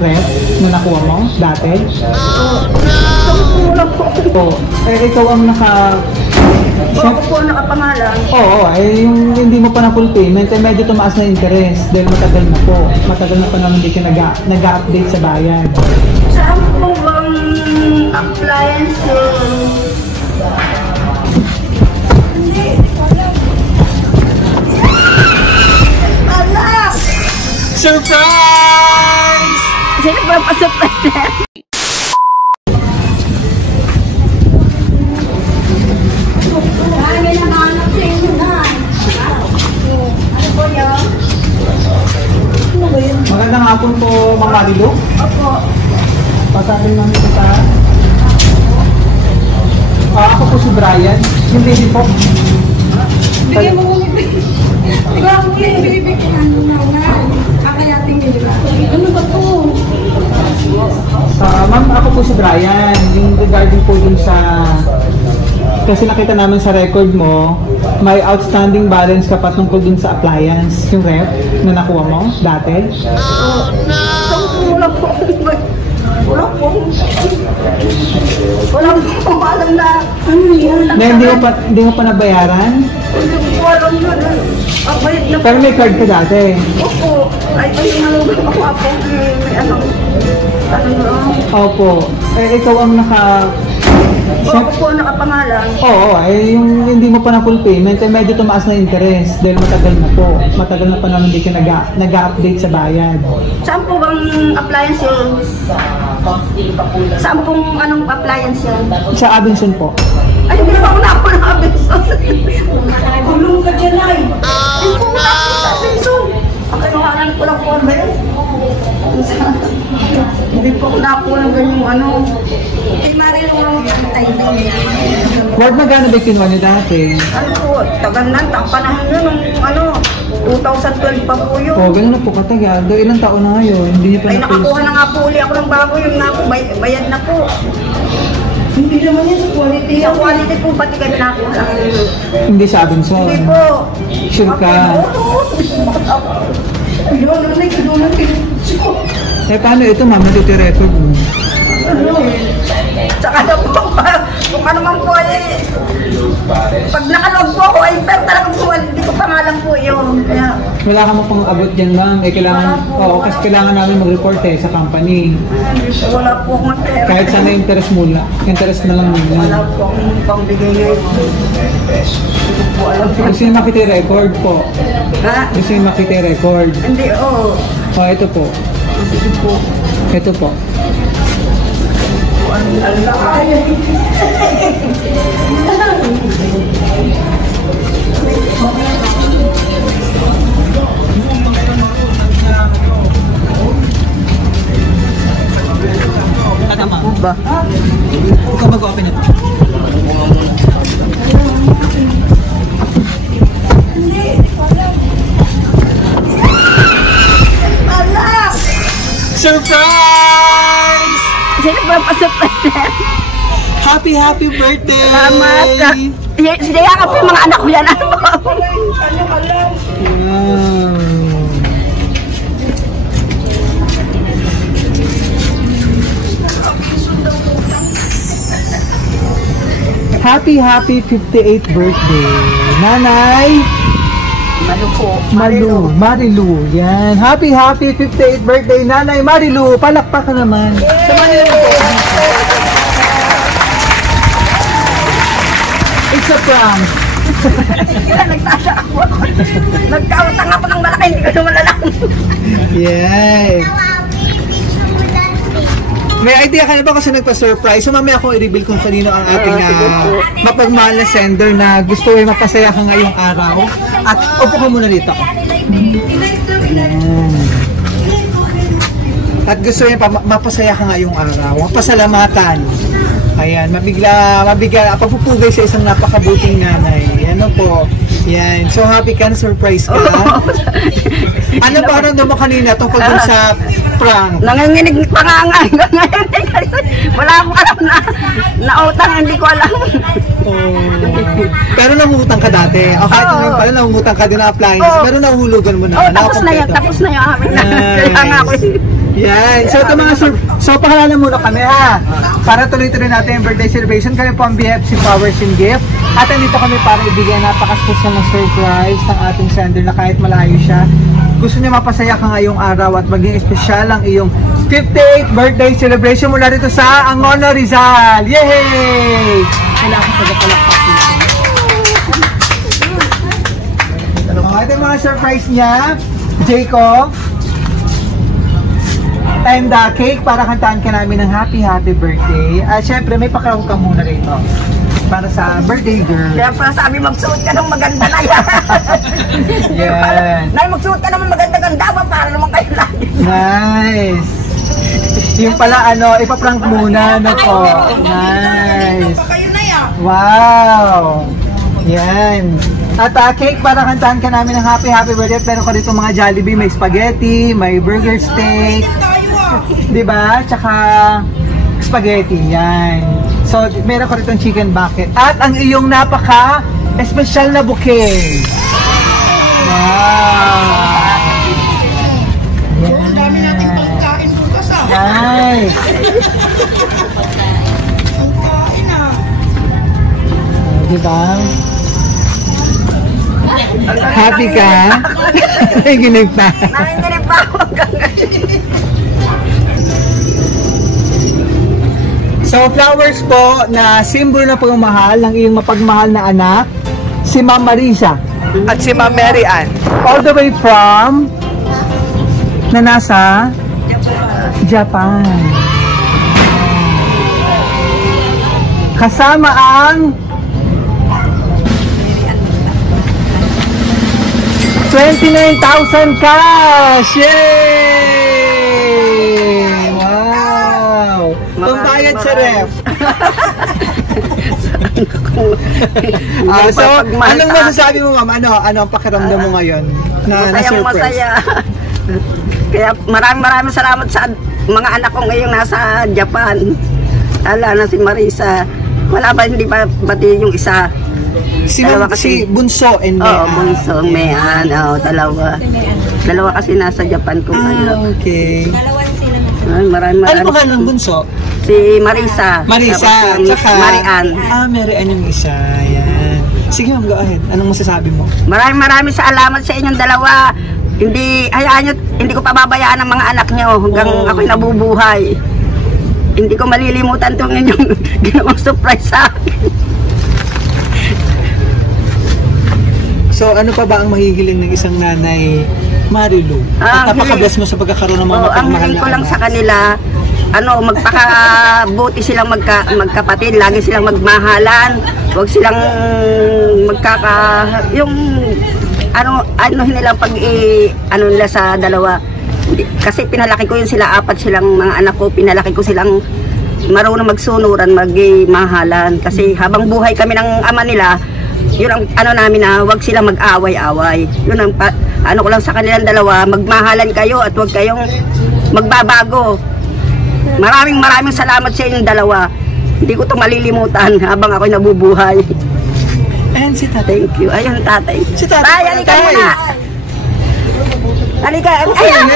rep na nakuha mo dati? Kulang po. Oo. Ikaw ang Ako po nakapangalan. Oo, yung hindi mo pa na full payment, medyo tumaas na interest dahil matagal na po. Matagal na pa naman hindi ka nag-update sa bayan. Saan po bang appliances? Anak! Surprise! Sino ba pa-surprise? Magandang hapon po, Mang Marilu. Opo. Pasapin namin ito sa... ako po si Brian, yung baby po. Bigyan mo mong ibig. Ikaw mo yung ibig ko na naman. Akayating nila. Ano ba po? Ma'am, ako po si Brian. Yung regarding po dun sa... Kasi nakita namin sa record mo, may outstanding balance ka pa tungkol dun sa appliance. Yung rep na nakuha mo dati. Wala po. Wala po. Wala po alam na ano yan. Na hindi mo pa nabayaran? Hindi ko alam na. Ang bayad na po. Pero may card ka dati. Opo. Ay, nalulog ako po. May ano. Ano na. Opo. Ikaw ang Ako po nakapangalan. Oo, yung hindi mo pa na full payment, medyo tumaas na interest dahil matagal na po. Matagal na pa naman hindi ka nag-update sa bayan. Saan po bang appliance yun? Saan pong anong appliance yun? Sa Abenson po. Ay, hindi pa ako na ako ng Abenson. Gulong ka dyan ay. Hindi po na ako sa Abenson. Ang kinuhanan ko lang po ba yun? Hindi po ako nakuha ng ganyang ano. Eh, Marilo lang ay Ward, magkano ba kinuha niyo dati? ano po, tagal na, panahon yun, nung ano, 2012 pa po yun. Ganun na po katagal. Ilang taon na ngayon, hindi niyo pa Ay, nakakuha na nga po uli ako ng bago, yung nga po, bayad na po. Hindi naman yan sa quality. Sa quality po, pati kayo nakuha lang. Hindi sa Abenson. Hindi po. Sure ka? Paano ito, ma'am? Nagtiti-record mo? Tsaka na po, kung ano man po ay, pag nakalog po ako ay, pero talagang po, hindi ko pangalan po yun. Kaya, Wala ka mo pang abot dyan, ma'am. Kasi kailangan namin mag-report sa company. wala po akong pera. Kahit sana interest mula. Interest na lang muna. Wala po akong pangbigay ngayon. Hindi ko po alam. Gusto niyo makita-record po. Ha? Gusto niyo makita-record. Hindi, oo. Ito po. Sige po. Ito po. Ba? Ikaw mag-open ito. Anak! Surprise! Sino ba pa-surprise? Happy birthday! Salamat ka. Sinaya ka po yung mga anak ko yan. Ano ba? Happy 58th birthday, Nanay Ano po? Marilu. Yan. Happy 58th birthday, Nanay Marilu. Palakpak ka naman. Sa Marilu. It's a prank. Nagtasa ako. Nagkautang ako ng malaki, hindi ko naman alam. Yay. May idea ka na ba kasi nagpa-surprise? So mamaya akong i-reveal kung kanino ang ating mapagmahal na sender na gusto ay mapasaya ka ngayong araw. At upo ka muna dito. At gusto niya mapasaya ka ngayong araw. Mapasalamatan. Ayan, mabigyan, pagpupugay sa isang napakabuting nanay. Ano po. Yan. So happy ka na surprise ka. Ano ba rin mo kanina tungkol dun sa prank? Nanginginig pa nga ngayon. Wala akong alam na utang, hindi ko alam. Pero nangungutang ka dati. O kahit ngayon pala nangungutang ka din ng appliance. Pero nahuhulugan mo na. Tapos na yun. Tapos na yun. Kaya nga ako. Yan. So, ito mga so pakilala muna kami ha. Para tuloy-tuloy natin yung birthday celebration. Kami po ang BFC Flowers and Gift. At nandito kami para ibigay napaka-special na surprise ng ating sender na kahit malayo siya. Gusto niya mapasaya ka ngayong araw at maging espesyal ang iyong 58th birthday celebration mula dito sa Angono, Rizal. Yay! Kailangan ko palakpak dito. Ito yung mga surprise niya. Jacob. And cake para kantaan ka namin ng happy birthday. At syempre may pakaraw ka muna rito. Para sa birthday girl. Kaya pala sabi magsuot ka ng maganda na yan. Yan. Nay, magsuot ka naman maganda-ganda ba para naman kayo lagi. Nice. Yung pala ipaprank muna no po. Nice. Wow. Yan. At cake para kantaan ka namin ng happy birthday. Pero ko dito mga Jollibee, may spaghetti, may burger steak. Diba? Tsaka spaghetti. Yan. So, meron ko rito chicken bucket. At ang iyong napaka-espesyal na bouquet. Wow. Ang dami nating pangkain bukas ah. Nice. Pangkain ah. Diba? Happy ka? Naginip pa. Nanginginig pa ako. So, flowers po na simbolo na pagmamahal ng iyong mapagmahal na anak, si Ma'am Marisa at si Ma'am Mary Ann. All the way from na nasa Japan. Kasama ang 29,000 cash! Yay! Wow! Pambayad sa ref. So, anong masasabi mo, ma'am? Ano ang pakiramdam mo ngayon? Masaya. Kaya maraming salamat sa mga anak ko ngayong nasa Japan. Ala na si Marisa. Wala ba, hindi ba bati yung isa? Si Bunso and Mayan. Oo, Bunso, Mayan. Oo, dalawa. Dalawa kasi nasa Japan kung ano. Okay. Maraming. Ano pa ka ng Bunso? Si Marisa. Marisa, tsaka Marian. Marian yung isa. Yan. Sige ma'am, go ahead. Anong masasabi mo? Maraming salamat sa inyong dalawa. Hayaan nyo, hindi ko pababayaan ang mga anak nyo hanggang ako'y nabubuhay. Hindi ko malilimutan itong inyong ginawang surprise sa akin. So, ano pa ba ang mahihiling ng isang nanay, Marilu? At napaka-bless mo sa pagkakaroon ng mga mapagmahal na anak. Ang hiling ko lang sa kanila, magpakabuti silang magkapatid, lagi silang magmahalan, huwag silang yung nila nila sa dalawa. Kasi pinalaki ko yun sila, 4 silang mga anak ko, pinalaki ko silang marunong magsunuran, magmahalan. Kasi habang buhay kami ng ama nila, yun ang namin na huwag silang mag-away-away. Yun ang ko lang sa kanilang dalawa, magmahalan kayo at huwag kayong magbabago. Maraming salamat sa inyong dalawa. Hindi ko ito malilimutan habang ako'y nabubuhay. And si tatay. Thank you. Ayun, tatay. Si tatay. Tay, halika muna. Halika. Ayun,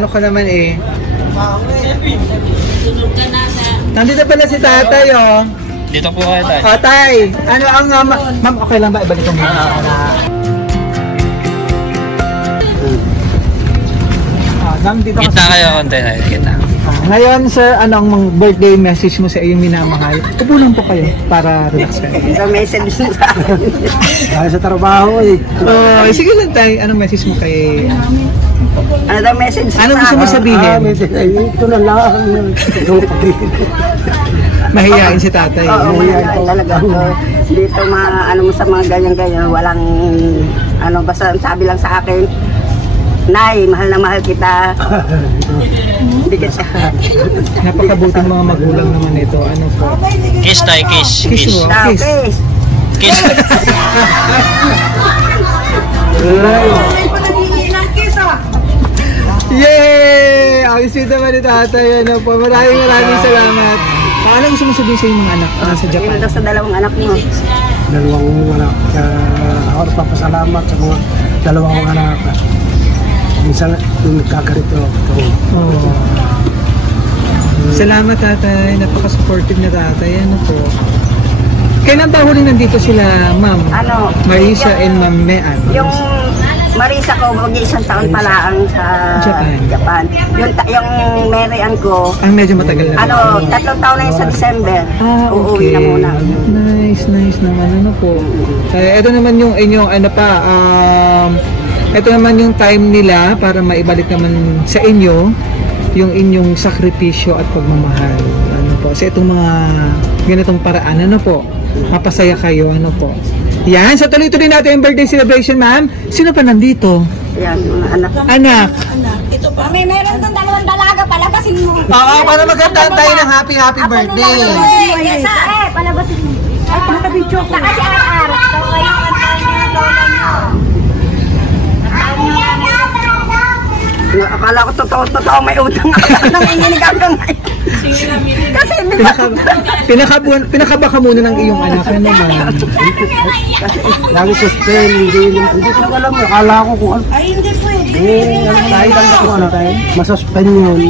ano ka naman eh. Nandito pala si tatay, oh. Dito po kayo, tay. Tay, ano ang ma'am, okay lang ba? Ibalik ko muna. Dito Kita kayo konti, tay. Kita. Ngayon, sir, anong birthday message mo sa iyong minamahal? Upo lang po kayo para relax kayo. Ito message mo sa akin. Dahil sa trabaho eh. Sige lang tayo, anong message mo kay... Ano daw message Ano gusto mo sabihin? Ito na lang. Mahihain si tatay. Oo, mahihain talaga. Dito mo sa mga ganyan-ganyan, walang basta sabi lang sa akin, Nay, mahal na mahal kita. Napakabuting mga magulang naman ito. Ano po? Kiss tayo, kiss. Kiss mo. Kiss. Kiss. Yay! Ang sweet naman ni tatay. Ano po? Maraming salamat. Paano gusto mo sabihin sa iyong mga anak sa Japan? Ito sa dalawang anak mo. Dalawang anak. Ako nagpapasalamat sa mga dalawang anak. Minsan, yung nagkakarito. Salamat tatay, napaka-supportive na tatay. Ano po? Kailan ba huling nandito sila, ma'am? Ano? Marisa and Ma'am Mean. Yung Marisa ko, mag-isang taon pala ang sa Japan. Yung Mary Ann ko, Ang medyo matagal na. 3 taon na yun sa December. Uuwi na muna. Nice naman. Ano po? Ito naman yung inyong, ito naman yung time nila para maibalik naman sa inyo yung inyong sakripisyo at pagmamahal. Ano po? Sa itong mga ganitong paraan, ano po? Mapasaya kayo, ano po? Yan, so tuloy-tuloy natin yung birthday celebration, ma'am. Sino pa nandito? Yan, mga anak. Anak. Ito pa. Meron itong 2 dalaga, palabasin mo. Oo, para magkantaan tayo ng happy birthday. Yes, palabasin mo. Ay, nakabidyo ko. Saka si Ar-Ar. So, kayo kantaan niyo ng lola niyo. Akala ko totoo may utang ako. Nanginginig hanggang ngayon. Kasi hindi ba? Pinakaba ka muna ng iyong anak. Ano naman? Lagi suspend, hindi ko alam. Akala ko kung ano. Ay, hindi pwede. Kahit alam ko ano tayo. Masuspend yun.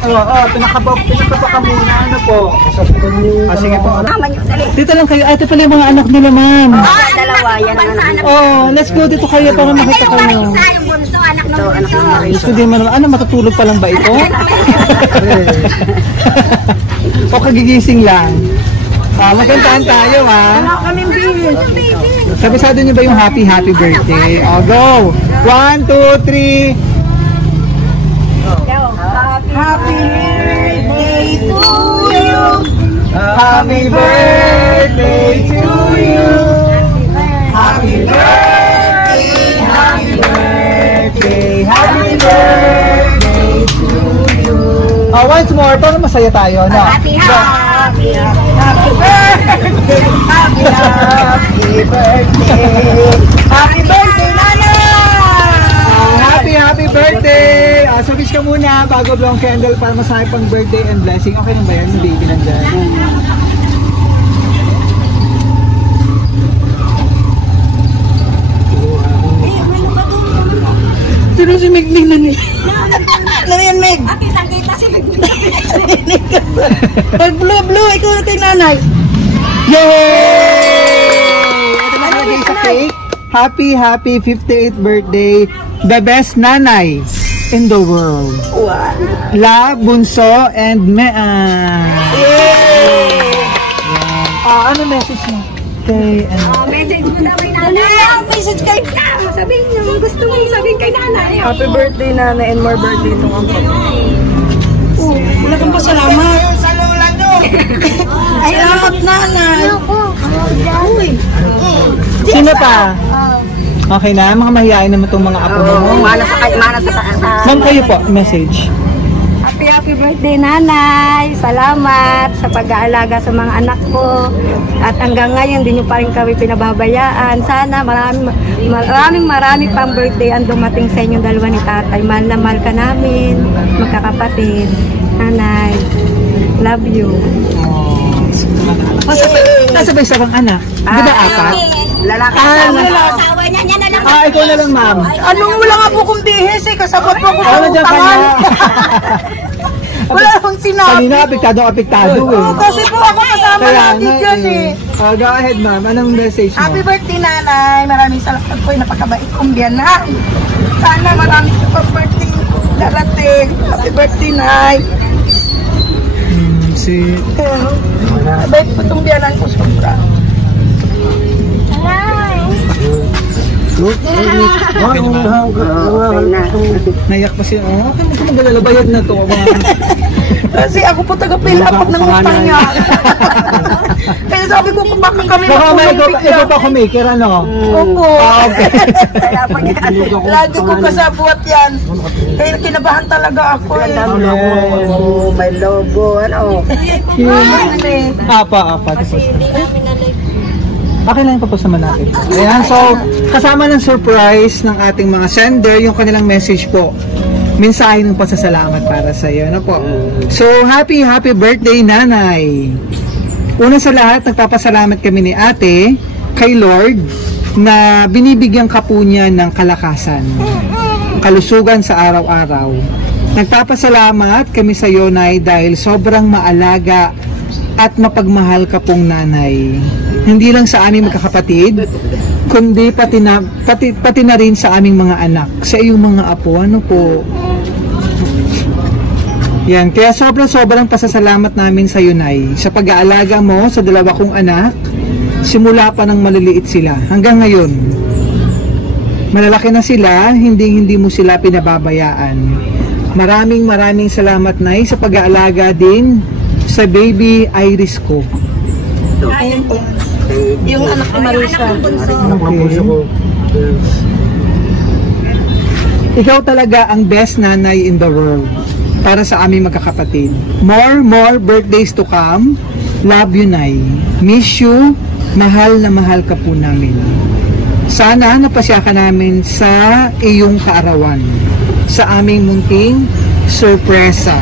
Oo, pinakaba ka muna. Ano po? Masuspend yun. Sige po. Mama niyo, dali. Dito lang kayo. Ito pala yung mga anak nila, ma'am. Dalawa, yan ang anak. Oh, let's go dito kayo para makita kayo. Yung bunso, anak ng bunso. Gusto din man naman. Ano, matutulog pa lang ba ito? O kagigising lang? Magkantaan tayo, ha? Sabisado niyo ba yung happy birthday? O, go! 1, 2, 3. Happy birthday to you. Happy birthday to you. Happy birthday, happy birthday, happy birthday to you. Oh, once more, para masaya tayo, no? Happy birthday. Happy birthday. Happy birthday, Nana! Happy birthday! So wish ka muna bago blow ang candle para masaya pang birthday and blessing. Okay lang ba yan? Yung baby nandyan. Sino si Meg na ni? Ano yan, Meg? Kitang-kita si Meg. Pag blue, ikaw na kay nanay. Yay! Ito na lagay sa cake. Happy 58th birthday. The best nanay in the world. Wow. La, Bunso, and Mean. Yay! Ano message mo? Kay, Message mo na kay nanay. Message kay Sam. Sabihin niyo, gusto mo sabihin kay nanay. Happy birthday, Nana, and more birthday to ang papa. Wala kang pasalamat. Ay, salamat, nanay. sino pa? Okay na, mga mahihain naman itong mga apo mo. Mana sa Ma'am, kayo po, message. Happy birthday, nanay. Salamat sa pag-aalaga sa mga anak ko. At hanggang ngayon, hindi nyo pa rin kami pinababayaan. Sana marami pang birthday ang dumating sa inyong dalawa ni tatay. Mahal na mahal ka namin, magkakapatid. Nanay, love you. Nasabay sa bang anak? Di ba apat? Lalaki Asawa niya, niya na lang. Ikaw na lang, ma'am. Anong wala nga po kong bihis eh, kasabot po ako sa Nandiyan ka utangan. na. Wala akong sinabi. Kanina, apektado eh. Oo, kasi po ako kasama Kaya natin nga dyan eh. Go ahead, ma'am. Anong message mo? Happy birthday, nanay. Maraming salamat po. Napakabait kong biyanan. Sana maraming sa birthday darating. Happy birthday, nay. Mabait po itong biyanan ko sobra. Nayak pa siya. Oh, kaya mo magalala, bayad na to. Kasi ako po taga-pilapot ng utang niya. Kaya sabi ko kung baka kami Baka may magpapilapot. ikaw pa kumaker, ano? Opo. Okay. Kaya pag Lagi ko kasabot yan. Kaya kinabahan talaga ako eh. may logo, ano. Apa. Okay lang tapos naman natin. Ayan, so kasama ng surprise ng ating mga sender yung kanilang message po. Mensahe ng pasasalamat para sa iyo. Ano po? So, happy birthday, nanay. Una sa lahat, nagpapasalamat kami ni ate kay Lord na binibigyan ka po niya ng kalakasan, kalusugan sa araw-araw Nagpapasalamat kami sa iyo, Nay, dahil sobrang maalaga at mapagmahal ka pong nanay. Hindi lang sa aming magkakapatid, kundi pati na rin sa aming mga anak, sa iyong mga apo. Ano po? Yan, kaya sobrang pasasalamat namin sa iyo, Nay, sa pag-aalaga mo sa dalawa kong anak, simula pa nang maliliit sila hanggang ngayon. Malalaki na sila, hindi mo sila pinababayaan. Maraming salamat, Nay, sa pag-aalaga din sa baby Iris ko. Ayun po. Yung anak ni Marisa. Ikaw talaga ang best nanay in the world para sa aming magkakapatid. More birthdays to come. Love you, Nay. Miss you. Mahal na mahal ka po namin. Sana napasya ka namin sa iyong kaarawan, sa aming munting sorpresa.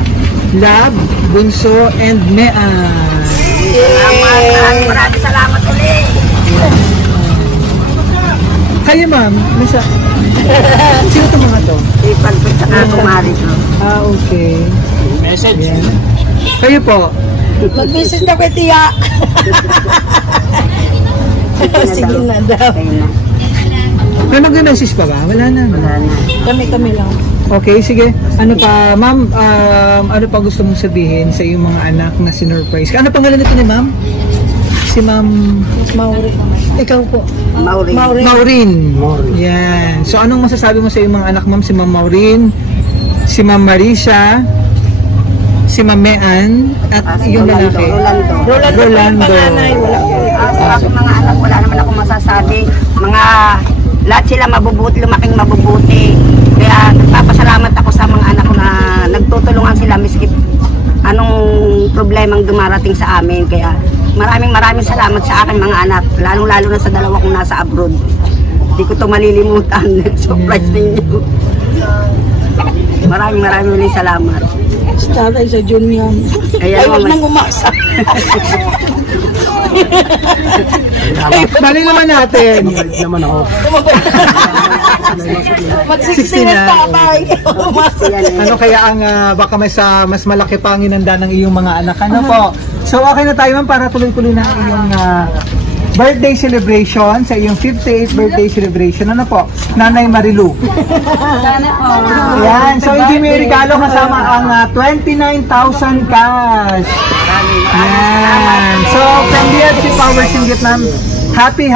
Love, Bunso, and Mean. Maraming salamat ulit. Kayo, ma'am, sino itong mga to? Ipag po sa kumari ko. Okay. Message. Yan. Kayo po. Mag-message na kay Tia. Sige na daw. May mag-message pa ba? Wala na. Kami lang. Okay, sige. Ano pa, ma'am, ano pa gusto mong sabihin sa iyong mga anak na sinurprise? Ano pangalan nito ni ma'am? Si ma'am... Mauri. Ikaw po. Mauri. Maureen. Yan. So, anong masasabi mo sa iyong mga anak, ma'am? Si ma'am Maureen, si ma'am Marisa, si ma'am Mean, at yung lalaki. Rolando. Sa aking mga anak, wala naman ako masasabi. Lahat sila mabubuti, lumaking mabubuti. Kaya nagpapasalamat ako sa mga anak ko na nagtutulungan sila miski anong problemang dumarating sa amin. Kaya maraming salamat sa aking mga anak, lalong-lalo na sa dalawa kong nasa abroad. Hindi ko ito malilimutan. Surprise ninyo. Maraming ulit salamat. Tatay sa Junior. Ay, huwag nang umasa. Bali naman natin. Naman ako. Mag-16 na tatay. Ano kaya ang baka mas malaki pang inanda ng iyong mga anak? Ano po? So okay na tayo, ma'am, para tuloy-tuloy na ang iyong birthday celebration, sa iyong 58th birthday celebration. Ano po? Nanay Marilu. Yan. So hindi may regalo kasama ang 29,000 cash. Yan. So from DFC Power Singgit, ma'am, happy.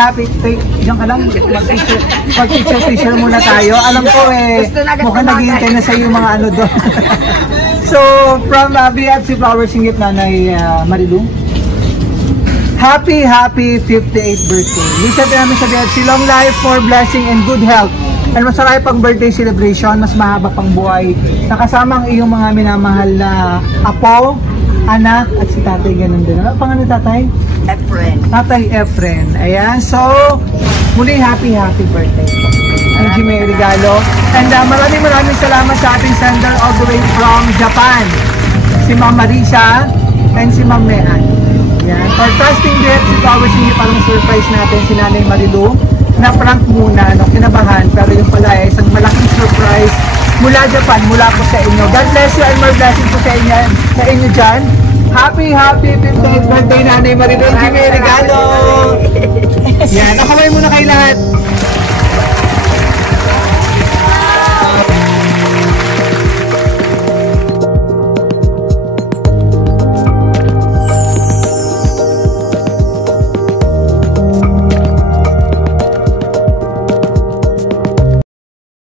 Diyan ka lang. Mag-picture muna tayo. Alam ko mukhang naghihintay na sa iyo mga ano doon. So from BFC Power Singgit, Nanay Marilu, happy 58th birthday. Lisa namin sa BFC, long life, more blessing, and good health. And masarap pang birthday celebration, mas mahaba pang buhay. Nakasama ang iyong mga minamahal na apo, anak, at si tatay, ganun din. Ano pangalan ni tatay? Efren. Tatay Efren. Ayan, so muli happy birthday po. Thank you, may regalo. And maraming salamat sa ating sender all the way from Japan, si Ma'am Marisa and si Ma'am Mean. Yan. For trusting DFC Power Singgit, parang surprise natin si Nanay Marilu na prank muna, kinabahan, pero yung pala isang malaking surprise mula Japan, mula po sa inyo. God bless you and more blessing po sa inyo dyan. Happy 58th birthday, Nanay Marilu. May regalo. Yan, kamay muna kayo lahat.